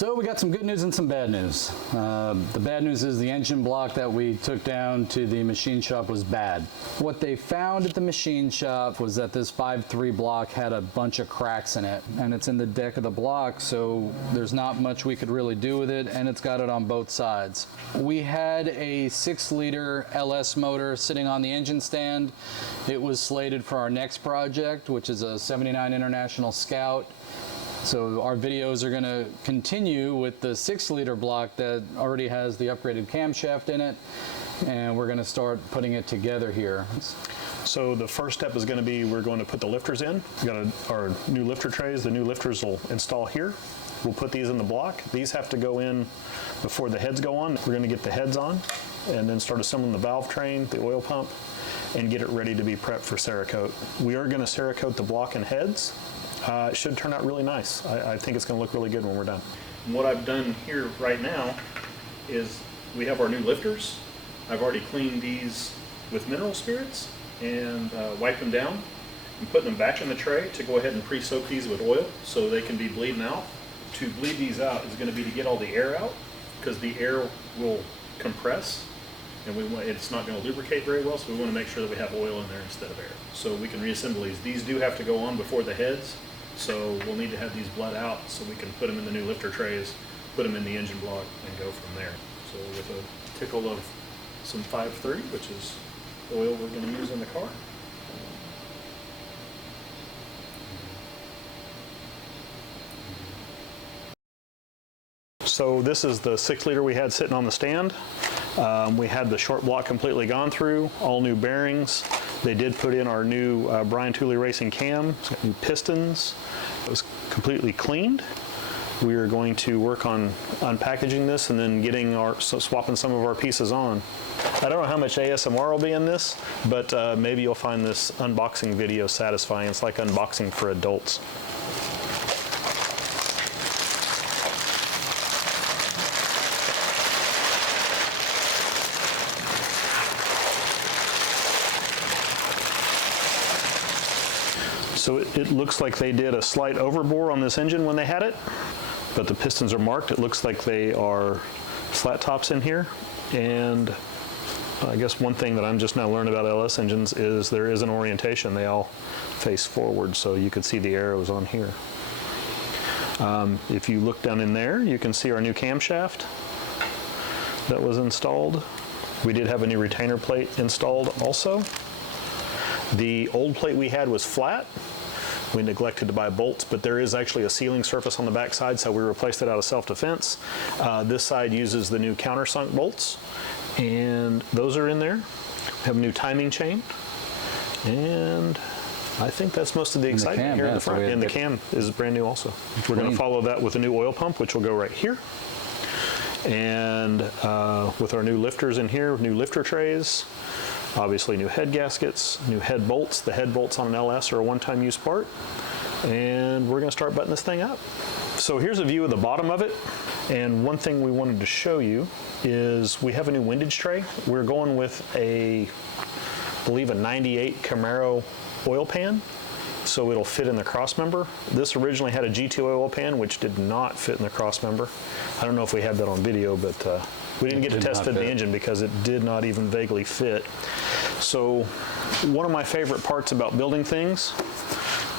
So we got some good news and some bad news. The bad news is the engine block that we took down to the machine shop was bad. What they found at the machine shop was that this 5.3 block had a bunch of cracks in it, and it's in the deck of the block, so there's not much we could really do with it, and it's got it on both sides. We had a 6-liter LS motor sitting on the engine stand. It was slated for our next project, which is a 79 International Scout. So our videos are going to continue with the 6-liter block that already has the upgraded camshaft in it, and we're going to start putting it together here. So the first step is going to be we're going to put the lifters in. We've got our new lifter trays. The new lifters will install here. We'll put these in the block. These have to go in before the heads go on. We're going to get the heads on and then start assembling the valve train, the oil pump, and get it ready to be prepped for Cerakote. We are going to Cerakote the block and heads. It should turn out really nice. I think it's going to look really good when we're done. What I've done here right now is we have our new lifters. I've already cleaned these with mineral spirits and wiped them down and put them back in the tray to go ahead and pre-soak these with oil so they can be bleeding out. To bleed these out is going to be to get all the air out, because the air will compress and it's not going to lubricate very well, so we want to make sure that we have oil in there instead of air. So we can reassemble these. These do have to go on before the heads, so we'll need to have these bled out so we can put them in the new lifter trays, put them in the engine block, and go from there. So with a tickle of some 530, which is oil we're going to use in the car. So this is the 6-liter we had sitting on the stand. We had the short block completely gone through, all new bearings. They did put in our new Brian Tooley Racing cam, new pistons. It was completely cleaned. We are going to work on unpackaging this and then swapping some of our pieces on. I don't know how much ASMR will be in this, but maybe you'll find this unboxing video satisfying. It's like unboxing for adults. So it looks like they did a slight overbore on this engine when they had it, but the pistons are marked. It looks like they are flat tops in here. And I guess one thing that I'm just now learning about LS engines is there is an orientation. They all face forward, so you can see the arrows on here. If you look down in there, you can see our new camshaft that was installed. We did have a new retainer plate installed also. The old plate we had was flat. We neglected to buy bolts, but there is actually a sealing surface on the back side, so we replaced it out of self-defense. This side uses the new countersunk bolts, and those are in there. We have a new timing chain, and I think that's most of the excitement here in the front. And the cam is brand new also. We're going to follow that with a new oil pump, which will go right here. And with our new lifters in here, new lifter trays, obviously new head gaskets, new head bolts. The head bolts on an LS are a one-time use part. And we're going to start buttoning this thing up. So here's a view of the bottom of it. And one thing we wanted to show you is we have a new windage tray. We're going with I believe a 98 Camaro oil pan, so it'll fit in the cross member. This originally had a G2 oil pan, which did not fit in the cross member. I don't know if we had that on video, but we didn't get to test fit the engine because it did not even vaguely fit. So one of my favorite parts about building things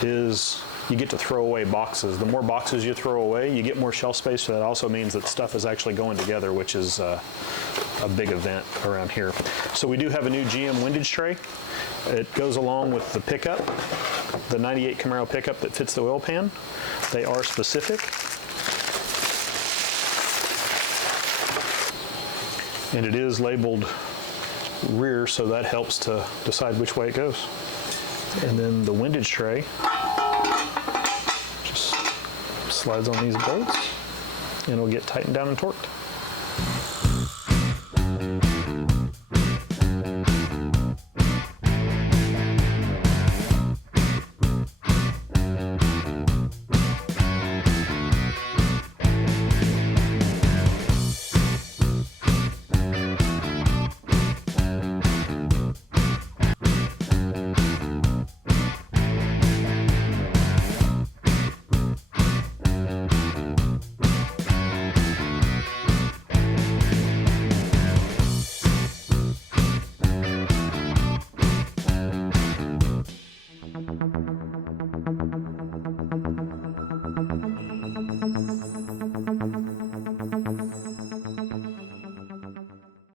is you get to throw away boxes. The more boxes you throw away, you get more shelf space. So that also means that stuff is actually going together, which is a big event around here. So we do have a new GM windage tray. It goes along with the pickup, the 98 Camaro pickup that fits the oil pan. They are specific. And it is labeled rear, so that helps to decide which way it goes. And then the windage tray just slides on these bolts and it'll get tightened down and torqued.